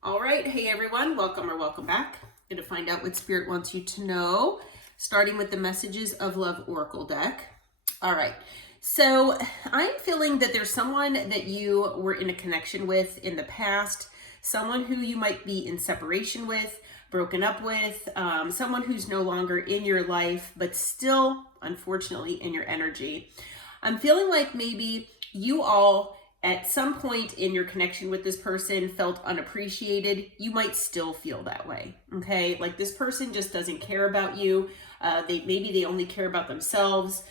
All right, hey everyone, welcome or welcome back. I'm going to find out what Spirit wants you to know, starting with the Messages of Love Oracle deck. All right, so I'm feeling that there's someone that you were in a connection with in the past, someone who you might be in separation with, broken up with, someone who's no longer in your life, but still, unfortunately, in your energy. I'm feeling like maybe you all at some point in your connection with this person felt unappreciated. You might still feel that way. Okay, like this person just doesn't care about you. Maybe they only care about themselves.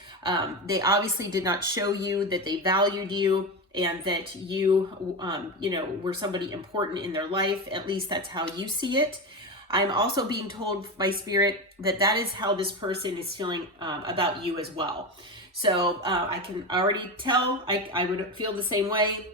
They obviously did not show you that they valued you and that you were somebody important in their life. At least that's how you see it. I'm also being told by Spirit that that is how this person is feeling about you as well. So I can already tell I would feel the same way.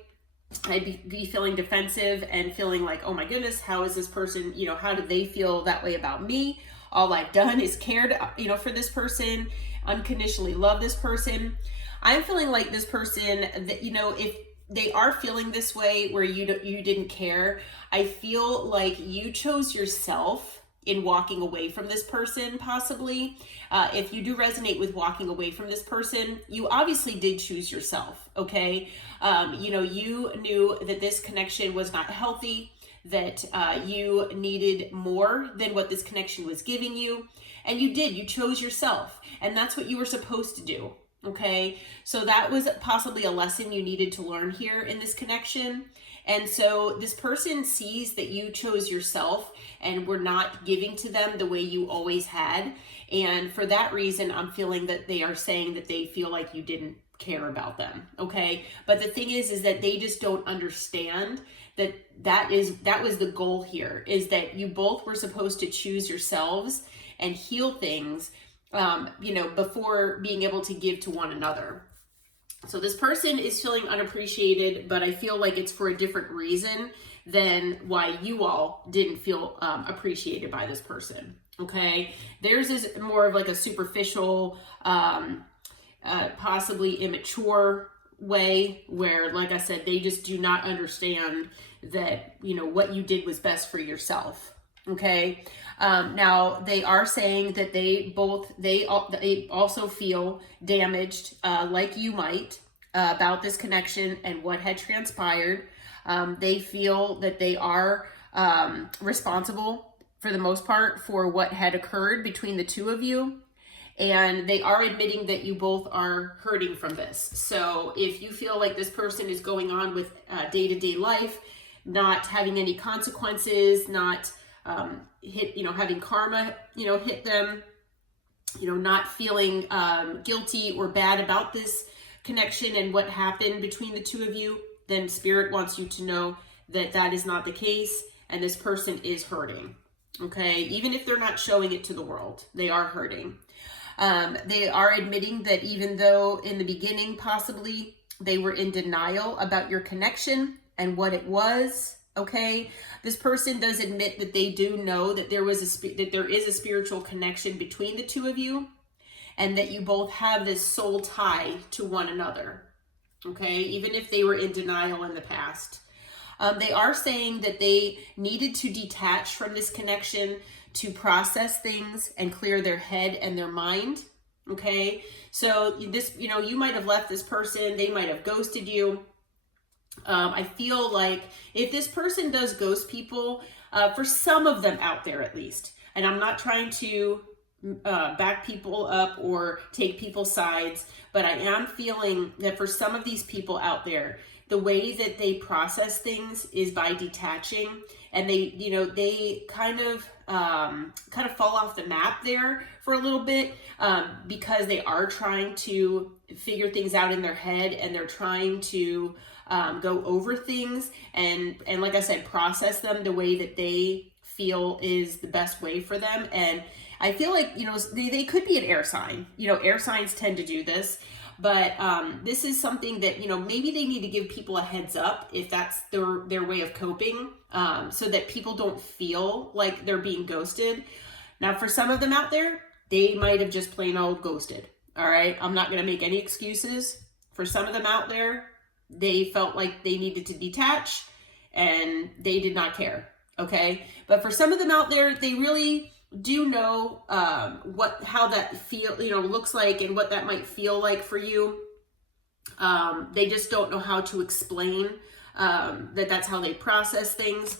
I'd be feeling defensive and feeling like, oh my goodness, how is this person, how do they feel that way about me? All I've done is cared, for this person, unconditionally love this person. I'm feeling like this person that, if they are feeling this way where you didn't care, I feel like you chose yourself in walking away from this person, possibly. If you do resonate with walking away from this person, you obviously did choose yourself, okay? You knew that this connection was not healthy, that you needed more than what this connection was giving you, and you chose yourself, and that's what you were supposed to do, okay? So that was possibly a lesson you needed to learn here in this connection. And so this person sees that you chose yourself and were not giving to them the way you always had. And for that reason, I'm feeling that they are saying that they feel like you didn't care about them. Okay. But the thing is that they just don't understand that was the goal here, is that you both were supposed to choose yourselves and heal things, before being able to give to one another. So this person is feeling unappreciated, but I feel like it's for a different reason than why you all didn't feel appreciated by this person. Okay, theirs is more of like a superficial, possibly immature way where, like I said, they just do not understand that, what you did was best for yourself. Okay. Now they are saying that they also feel damaged, like you might, about this connection and what had transpired. They feel that they are responsible for the most part for what had occurred between the two of you. And they are admitting that you both are hurting from this. So if you feel like this person is going on with day-to-day life, not having any consequences, not having karma, hit them, not feeling guilty or bad about this connection and what happened between the two of you, then Spirit wants you to know that that is not the case and this person is hurting. Okay, even if they're not showing it to the world, they are hurting. They are admitting that even though in the beginning possibly they were in denial about your connection and what it was, okay, this person does admit that they do know that there is a spiritual connection between the two of you, and that you both have this soul tie to one another. Okay, even if they were in denial in the past. They are saying that they needed to detach from this connection to process things and clear their head and their mind. Okay, so this, you might have left this person, they might have ghosted you. I feel like if this person does ghost people, for some of them out there at least, and I'm not trying to back people up or take people's sides, but I am feeling that for some of these people out there, the way that they process things is by detaching, and they kind of fall off the map there for a little bit, because they are trying to figure things out in their head, and they're trying to go over things and like I said, process them the way that they feel is the best way for them. And I feel like, they could be an air sign. Air signs tend to do this, but this is something that, maybe they need to give people a heads up if that's their way of coping, so that people don't feel like they're being ghosted. Now, for some of them out there, they might have just plain old ghosted. All right. I'm not going to make any excuses. For some of them out there, they felt like they needed to detach and they did not care. Okay. But for some of them out there, they really do know how that looks like and what that might feel like for you. They just don't know how to explain that's how they process things.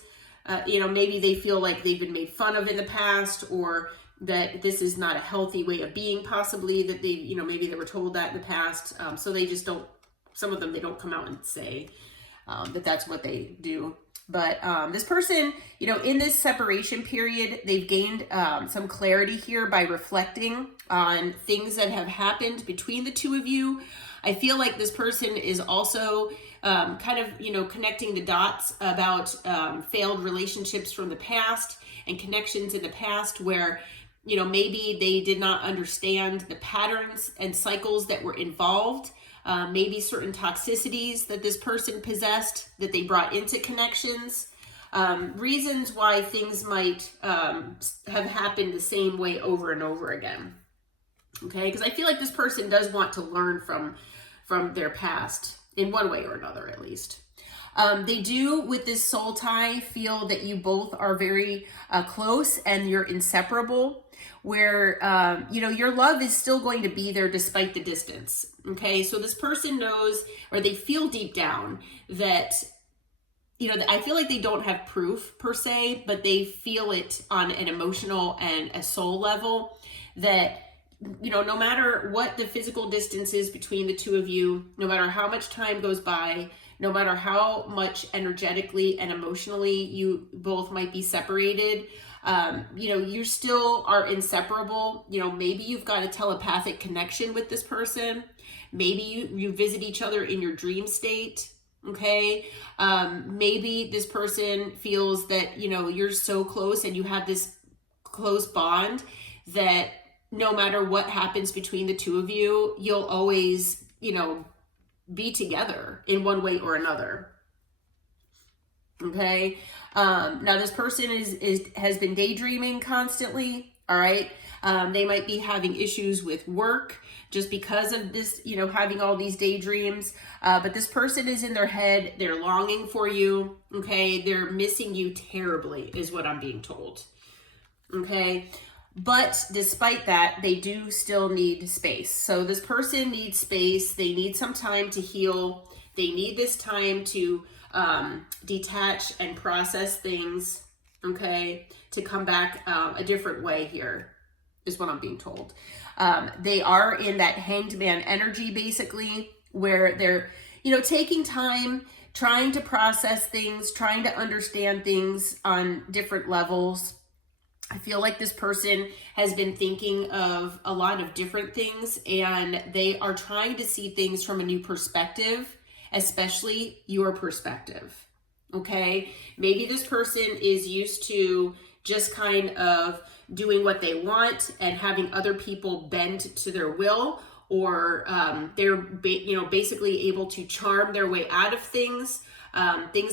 Maybe they feel like they've been made fun of in the past, or that this is not a healthy way of being, possibly that they, maybe they were told that in the past. So they just don't, some of them, they don't come out and say that that's what they do. But this person, in this separation period, they've gained some clarity here by reflecting on things that have happened between the two of you. I feel like this person is also kind of, connecting the dots about failed relationships from the past and connections in the past where, maybe they did not understand the patterns and cycles that were involved. Maybe certain toxicities that this person possessed that they brought into connections. Reasons why things might have happened the same way over and over again. Okay, because I feel like this person does want to learn from their past in one way or another, at least. They do, with this soul tie, feel that you both are very close and you're inseparable, where, your love is still going to be there despite the distance. Okay, so this person knows, or they feel deep down that, I feel like they don't have proof per se, but they feel it on an emotional and a soul level that, no matter what the physical distance is between the two of you, no matter how much time goes by, no matter how much energetically and emotionally you both might be separated, you still are inseparable. Maybe you've got a telepathic connection with this person. Maybe you visit each other in your dream state. Okay. Maybe this person feels that, you're so close and you have this close bond that no matter what happens between the two of you, you'll always, be together in one way or another. Okay. Now this person has been daydreaming constantly. All right. They might be having issues with work just because of this, having all these daydreams. But this person is in their head. They're longing for you. Okay. They're missing you terribly is what I'm being told. Okay. But despite that, they do still need space. So this person needs space. They need some time to heal. They need this time to detach and process things, okay, to come back a different way here, is what I'm being told. They are in that hanged man energy, basically, where they're, taking time, trying to process things, trying to understand things on different levels. I feel like this person has been thinking of a lot of different things, and they are trying to see things from a new perspective, especially your perspective. Okay. Maybe this person is used to just kind of doing what they want and having other people bend to their will, or they're basically able to charm their way out of things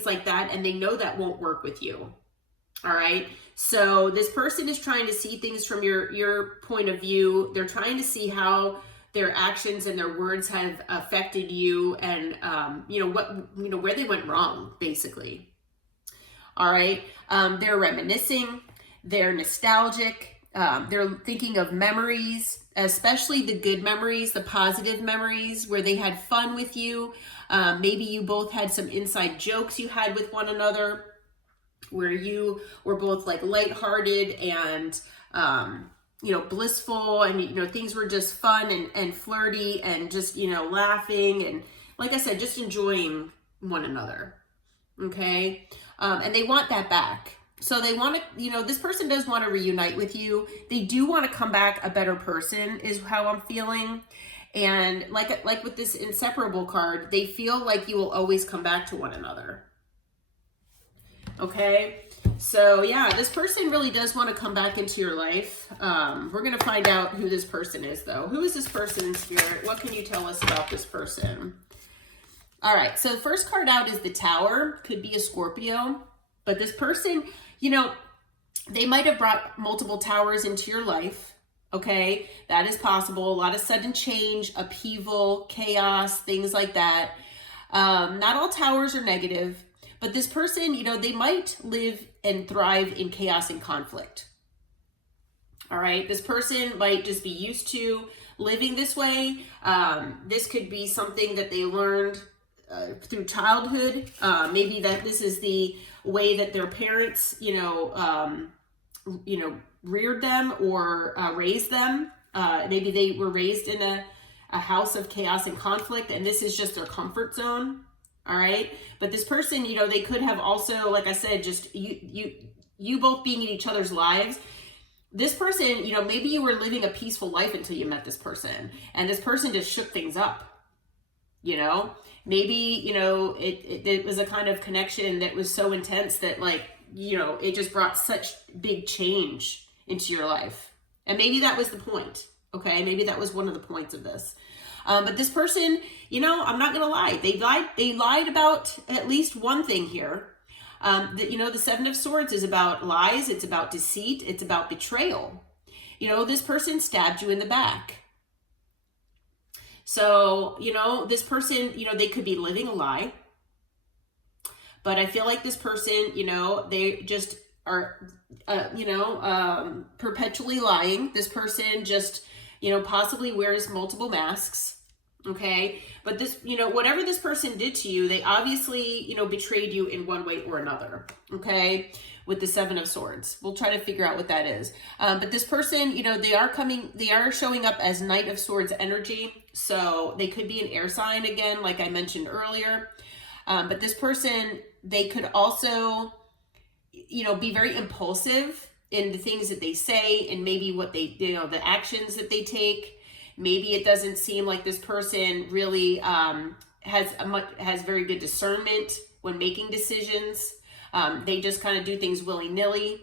like that. And they know that won't work with you. All right. So this person is trying to see things from your point of view. They're trying to see how their actions and their words have affected you, and where they went wrong, basically. All right. They're reminiscing. They're nostalgic. They're thinking of memories, especially the good memories, the positive memories where they had fun with you. Maybe you both had some inside jokes you had with one another, where you were both like lighthearted and, blissful, and, things were just fun and flirty and just, laughing. And like I said, just enjoying one another. Okay. And they want that back. So they want to, this person does want to reunite with you. They do want to come back a better person, is how I'm feeling. And like with this inseparable card, they feel like you will always come back to one another. Okay, so yeah, this person really does want to come back into your life. We're going to find out who this person is, though. Who is this person in spirit? What can you tell us about this person? All right, so the first card out is the Tower. Could be a Scorpio. But this person, they might have brought multiple towers into your life. Okay, that is possible. A lot of sudden change, upheaval, chaos, things like that. Not all towers are negative. But this person, you know, they might live and thrive in chaos and conflict. All right. This person might just be used to living this way. This could be something that they learned through childhood. Maybe that this is the way that their parents, reared them or raised them. Maybe they were raised in a house of chaos and conflict, and this is just their comfort zone. All right. But this person, you know, they could have also, like I said, just you both being in each other's lives. This person, you know, maybe you were living a peaceful life until you met this person, and this person just shook things up, you know. Maybe, you know, it was a kind of connection that was so intense that, like, you know, it just brought such big change into your life. And maybe that was the point, okay? Maybe that was one of the points of this. But this person, you know, I'm not going to lie. They lied about at least one thing here. The Seven of Swords is about lies. It's about deceit. It's about betrayal. You know, this person stabbed you in the back. So, you know, this person, you know, they could be living a lie. But I feel like this person, you know, they just are, perpetually lying. This person just, you know, possibly wears multiple masks. Okay. But this, you know, whatever this person did to you, they obviously, you know, betrayed you in one way or another. Okay. With the Seven of Swords. We'll try to figure out what that is. But this person, you know, they are showing up as Knight of Swords energy. So they could be an air sign again, like I mentioned earlier. But this person, they could also, you know, be very impulsive in the things that they say and maybe what they, you know, the actions that they take. Maybe it doesn't seem like this person really has very good discernment when making decisions. They just kind of do things willy-nilly.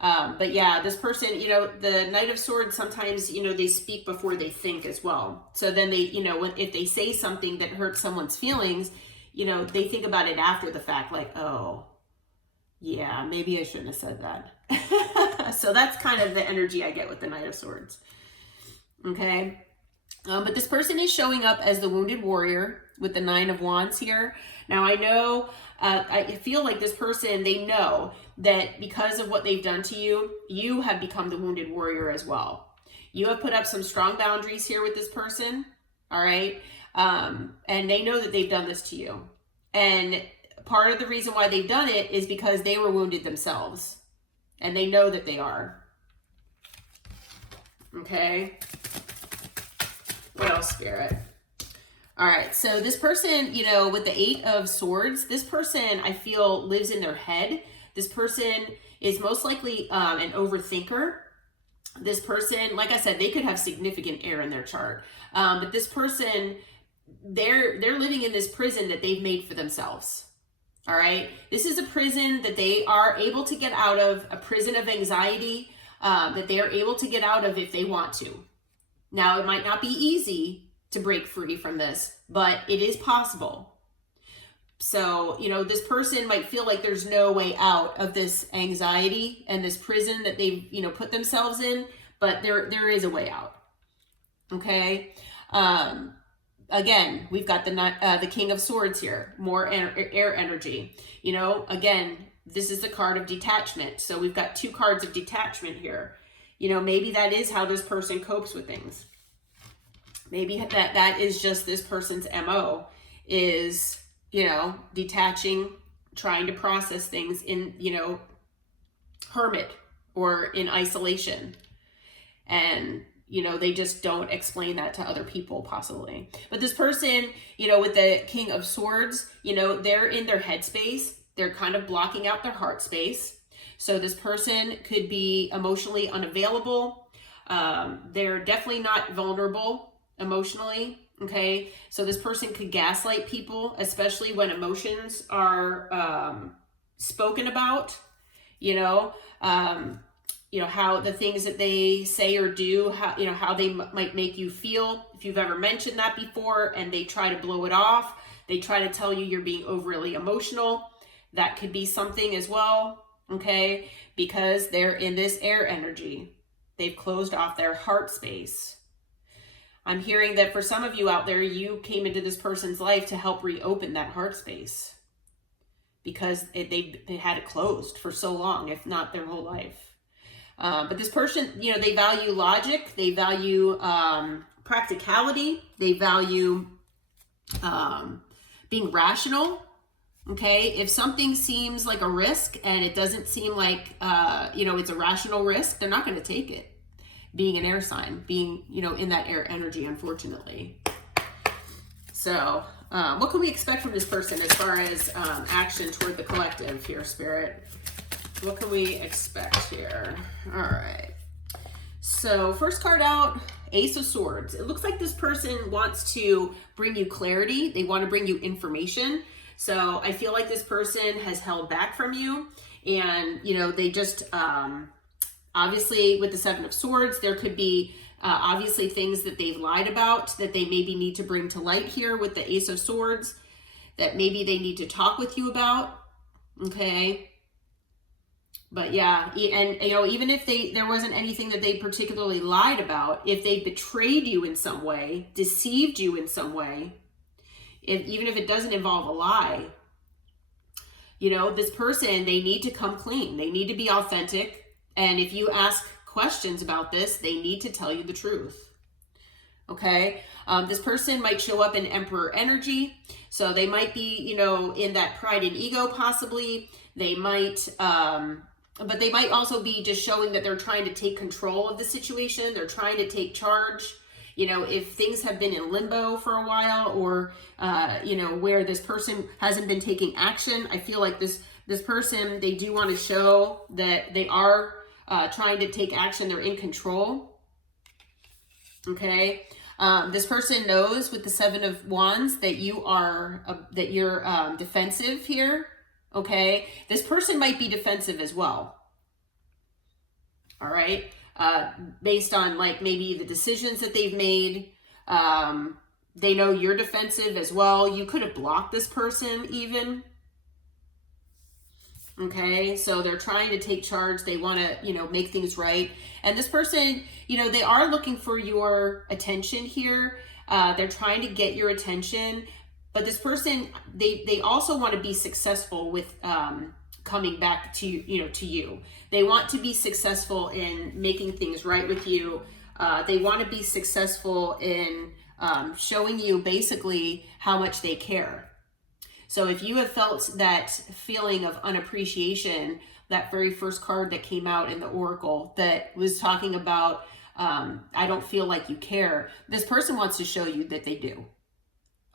But yeah, this person, you know, the Knight of Swords, sometimes, you know, they speak before they think as well. So then they, you know, if they say something that hurts someone's feelings, you know, they think about it after the fact, like, oh, yeah, maybe I shouldn't have said that. So that's kind of the energy I get with the Knight of Swords. Okay. But this person is showing up as the wounded warrior with the Nine of Wands here. Now I know, I feel like this person, they know that because of what they've done to you, you have become the wounded warrior as well. You have put up some strong boundaries here with this person. All right. And they know that they've done this to you. And part of the reason why they've done it is because they were wounded themselves. And they know that they are. Okay. What else, Spirit? All right. So this person, you know, with the Eight of Swords, this person, I feel, lives in their head. This person is most likely an overthinker. This person, like I said, they could have significant air in their chart. But this person, they're living in this prison that they've made for themselves. All right. This is a prison that they are able to get out of, a prison of anxiety that they are able to get out of if they want to. Now, it might not be easy to break free from this, but it is possible. So, you know, this person might feel like there's no way out of this anxiety and this prison that they've, you know, put themselves in, but there is a way out. Okay. Again, we've got the King of Swords here, more air energy. You know, again, this is the card of detachment. So we've got two cards of detachment here. You know, maybe that is how this person copes with things. Maybe that is just this person's MO is, you know, detaching, trying to process things in, you know, hermit or in isolation. And, you know, they just don't explain that to other people possibly. But this person, you know, with the King of Swords, you know, they're in their headspace. They're kind of blocking out their heart space. So this person could be emotionally unavailable. They're definitely not vulnerable emotionally. Okay. So this person could gaslight people, especially when emotions are spoken about, you know, how the things that they say or do, how they might make you feel. If you've ever mentioned that before and they try to blow it off, they try to tell you you're being overly emotional. That could be something as well. Okay, because they're in this air energy. They've closed off their heart space. I'm hearing that for some of you out there, you came into this person's life to help reopen that heart space. because they had it closed for so long, if not their whole life. But this person, you know, they value logic, they value practicality, they value being rational. Okay, if something seems like a risk and it doesn't seem like, you know, it's a rational risk, they're not going to take it. Being an air sign, being, you know, in that air energy, unfortunately. So, what can we expect from this person as far as action toward the collective here, Spirit? What can we expect here? All right. So, first card out, Ace of Swords. It looks like this person wants to bring you clarity. They want to bring you information. So, I feel like this person has held back from you. And, you know, they just, obviously, with the Seven of Swords, there could be obviously things that they've lied about that they maybe need to bring to light here with the Ace of Swords that maybe they need to talk with you about. Okay. But yeah, and you know, even if there wasn't anything that they particularly lied about, if they betrayed you in some way, deceived you in some way, even if it doesn't involve a lie, you know, this person, they need to come clean. They need to be authentic. And if you ask questions about this, they need to tell you the truth. Okay. This person might show up in Emperor energy. So they might be, you know, in that pride and ego, possibly. They might, but they might also be just showing that they're trying to take control of the situation. They're trying to take charge. You know, if things have been in limbo for a while, or, you know, where this person hasn't been taking action, I feel like this person, they do want to show that they are trying to take action. They're in control. Okay. This person knows with the Seven of Wands that you're defensive here. Okay. This person might be defensive as well. All right. Based on like maybe the decisions that they've made. They know you're defensive as well. You could have blocked this person even. Okay, so they're trying to take charge. They want to, you know, make things right. And this person, you know, they are looking for your attention here. They're trying to get your attention. But this person, they also want to be successful with coming back to, you know, to you. They want to be successful in making things right with you. They want to be successful in showing you basically how much they care. So if you have felt that feeling of unappreciation, that very first card that came out in the Oracle that was talking about, I don't feel like you care, this person wants to show you that they do.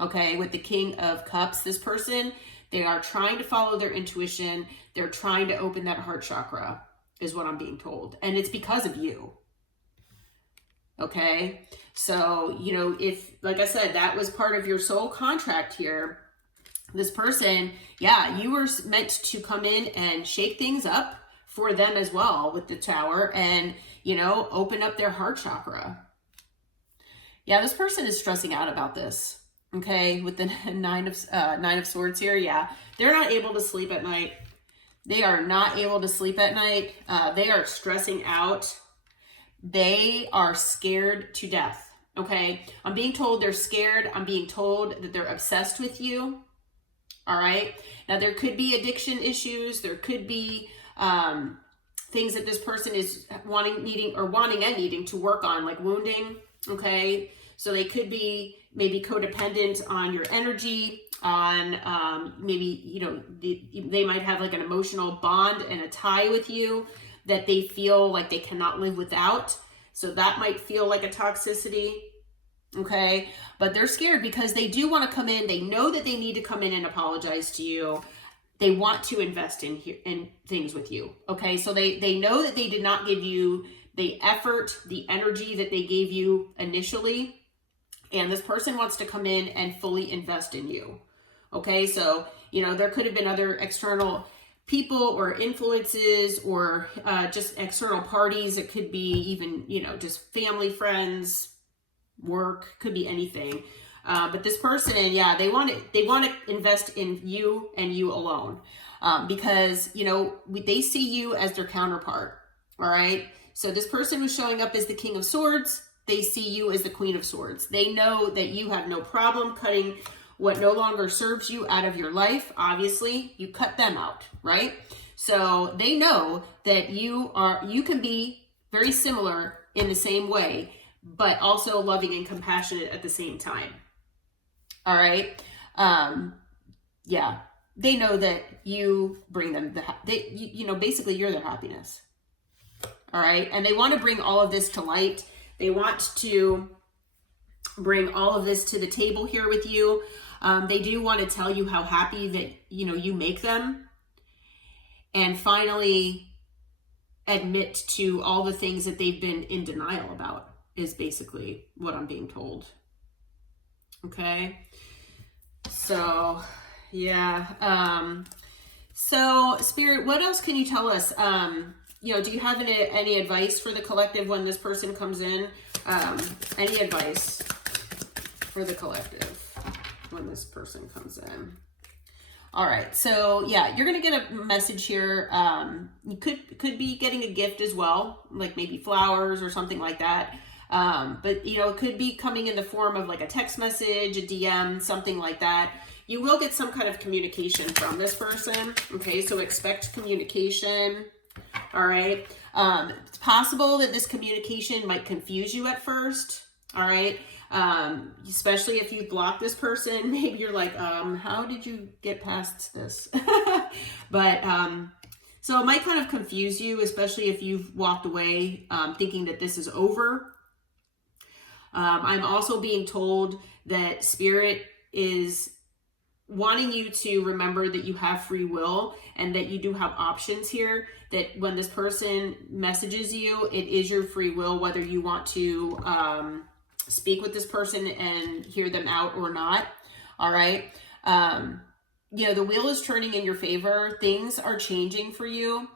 Okay, with the King of Cups, this person, they are trying to follow their intuition. They're trying to open that heart chakra, is what I'm being told. And it's because of you. Okay, so, you know, if, like I said, that was part of your soul contract here, this person, yeah, you were meant to come in and shake things up for them as well with the Tower and, you know, open up their heart chakra. Yeah, this person is stressing out about this. Okay, with the Nine of Swords here, yeah. They're not able to sleep at night. They are not able to sleep at night. They are stressing out. They are scared to death. Okay, I'm being told they're scared. I'm being told that they're obsessed with you. All right. Now, there could be addiction issues. There could be things that this person is wanting and needing to work on, like wounding. Okay. So they could be maybe codependent on your energy, on maybe, you know, they might have like an emotional bond and a tie with you that they feel like they cannot live without. So that might feel like a toxicity. Okay, but they're scared because they do want to come in. They know that they need to come in and apologize to you. They want to invest in things with you. Okay, so they know that they did not give you the effort, the energy that they gave you initially. And this person wants to come in and fully invest in you. Okay, so, you know, there could have been other external people or influences or just external parties. It could be even, you know, just family, friends, work, could be anything. But this person, yeah, they want to invest in you and you alone, because, you know, they see you as their counterpart. All right. So this person who's showing up as the King of Swords, they see you as the Queen of Swords. They know that you have no problem cutting What no longer serves you out of your life, obviously, you cut them out, right? So they know that you can be very similar in the same way, but also loving and compassionate at the same time. All right. Yeah. They know that you bring them basically you're their happiness. All right. And they want to bring all of this to light. They want to bring all of this to the table here with you. They do want to tell you how happy that, you make them. And finally admit to all the things that they've been in denial about is basically what I'm being told. Okay. So, yeah. So Spirit, what else can you tell us? Do you have any advice for the collective when this person comes in? Any advice for the collective when this person comes in? All right. So yeah, you're going to get a message here. You could be getting a gift as well, like maybe flowers or something like that. But it could be coming in the form of like a text message, a DM, something like that. You will get some kind of communication from this person. Okay. So expect communication. All right. It's possible that this communication might confuse you at first. All right. Especially if you block this person, maybe you're like, how did you get past this? But, so it might kind of confuse you, especially if you've walked away, thinking that this is over. I'm also being told that Spirit is wanting you to remember that you have free will and that you do have options here, that when this person messages you, it is your free will, whether you want to speak with this person and hear them out or not. All right. The wheel is turning in your favor. Things are changing for you.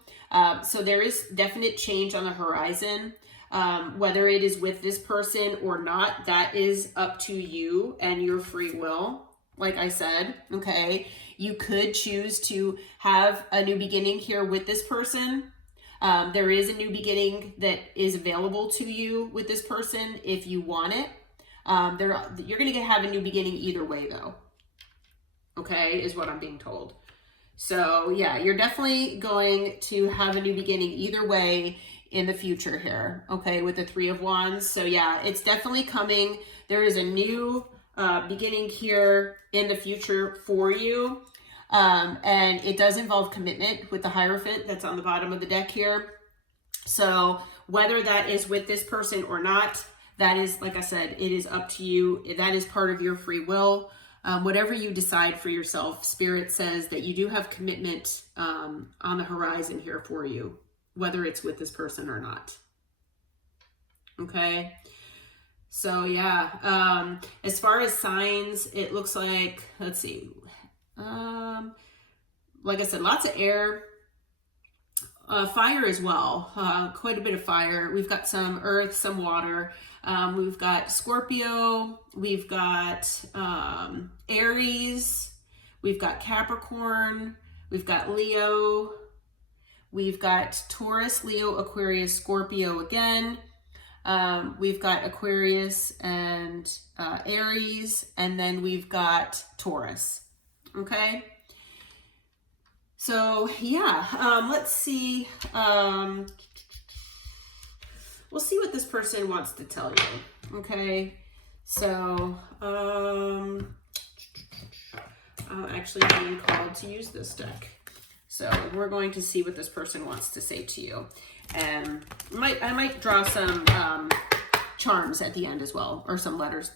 So there is definite change on the horizon. Whether it is with this person or not, that is up to you and your free will. Like I said, okay, you could choose to have a new beginning here with this person. There is a new beginning that is available to you with this person if you want it. You're going to have a new beginning either way, though. Okay, is what I'm being told. So yeah, you're definitely going to have a new beginning either way in the future here. Okay, with the Three of Wands. So yeah, it's definitely coming. There is a new beginning here in the future for you. And it does involve commitment with the Hierophant that's on the bottom of the deck here. So whether that is with this person or not, that is, like I said, it is up to you. That is part of your free will. Whatever you decide for yourself, Spirit says that you do have commitment on the horizon here for you, whether it's with this person or not. Okay. So yeah, as far as signs, it looks like, let's see, like I said, lots of air, fire as well, quite a bit of fire. We've got some earth, some water. We've got Scorpio, we've got Aries, we've got Capricorn, we've got Leo, we've got Taurus, Leo, Aquarius, Scorpio again. We've got Aquarius and Aries, and then we've got Taurus. Okay. So yeah, let's see. We'll see what this person wants to tell you. Okay. So, I'm actually being called to use this deck. So we're going to see what this person wants to say to you. And I might draw some charms at the end as well, or some letters.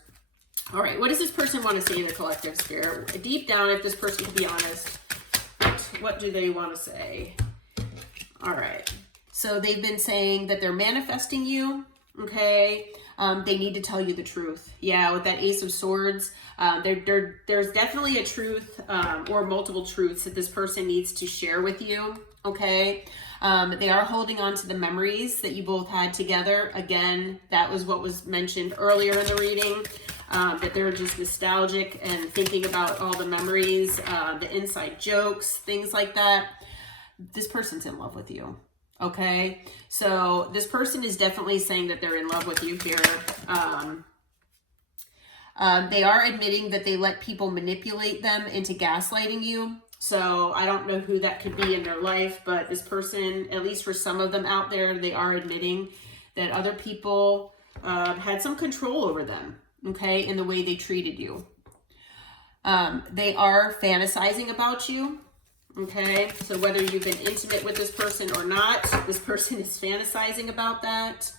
All right, what does this person want to say to the collective, Spirit? Deep down, if this person can be honest, what do they want to say? All right, so they've been saying that they're manifesting you, okay? They need to tell you the truth. Yeah, with that Ace of Swords, there's definitely a truth or multiple truths that this person needs to share with you, okay? They are holding on to the memories that you both had together. Again, that was what was mentioned earlier in the reading, that they're just nostalgic and thinking about all the memories, the inside jokes, things like that. This person's in love with you. Okay, so this person is definitely saying that they're in love with you here. They are admitting that they let people manipulate them into gaslighting you. So I don't know who that could be in their life, but this person, at least for some of them out there, they are admitting that other people had some control over them, okay, in the way they treated you. They are fantasizing about you, okay? So whether you've been intimate with this person or not, this person is fantasizing about that.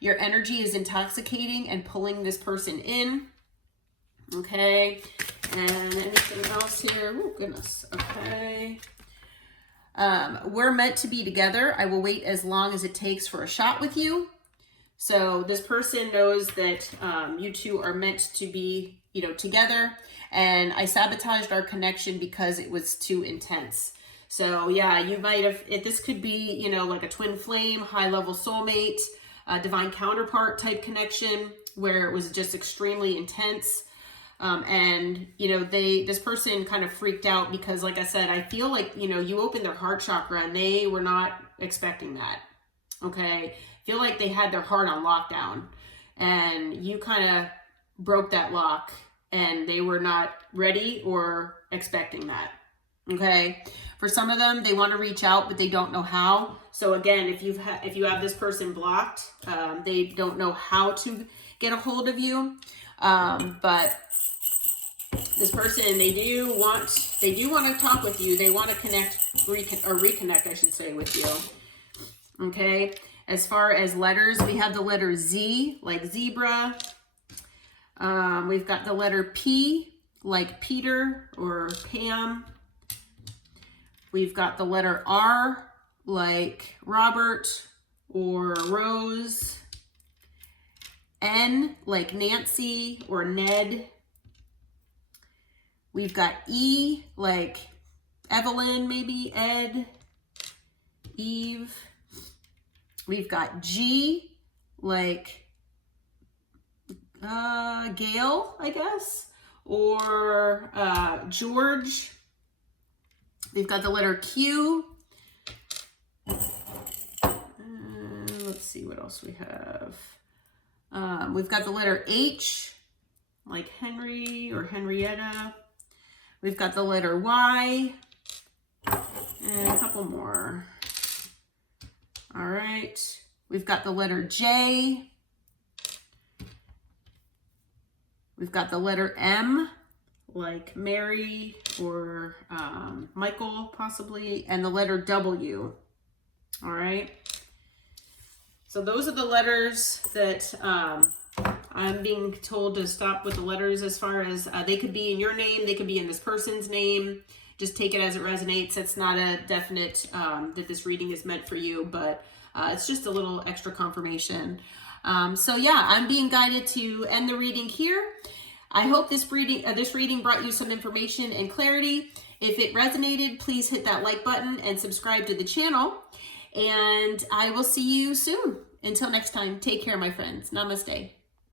Your energy is intoxicating and pulling this person in, okay? And anything else here? Oh, goodness. Okay. We're meant to be together. I will wait as long as it takes for a shot with you. So this person knows that you two are meant to be, you know, together. And I sabotaged our connection because it was too intense. So yeah, you might have, this could be, you know, like a twin flame, high-level soulmate, divine counterpart type connection where it was just extremely intense. And, you know, this person kind of freaked out because, like I said, I feel like, you know, you opened their heart chakra and they were not expecting that. Okay. I feel like they had their heart on lockdown and you kind of broke that lock and they were not ready or expecting that. Okay. For some of them, they want to reach out, but they don't know how. So again, if you have this person blocked, they don't know how to get a hold of you. But this person, they do want to talk with you. They want to reconnect, I should say, with you. Okay. As far as letters, we have the letter Z, like zebra. We've got the letter P, like Peter or Pam. We've got the letter R, like Robert or Rose. N, like Nancy or Ned. We've got E, like Evelyn, maybe Ed, Eve. We've got G, like Gail, I guess, or George. We've got the letter Q. Let's see what else we have. We've got the letter H, like Henry or Henrietta. We've got the letter Y, and a couple more. All right. We've got the letter J. We've got the letter M, like Mary or Michael, possibly, and the letter W. All right. So those are the letters that I'm being told to stop with the letters as far as they could be in your name. They could be in this person's name. Just take it as it resonates. It's not a definite that this reading is meant for you, but it's just a little extra confirmation. So yeah, I'm being guided to end the reading here. I hope this reading brought you some information and clarity. If it resonated, please hit that like button and subscribe to the channel. And I will see you soon. Until next time, take care, my friends. Namaste.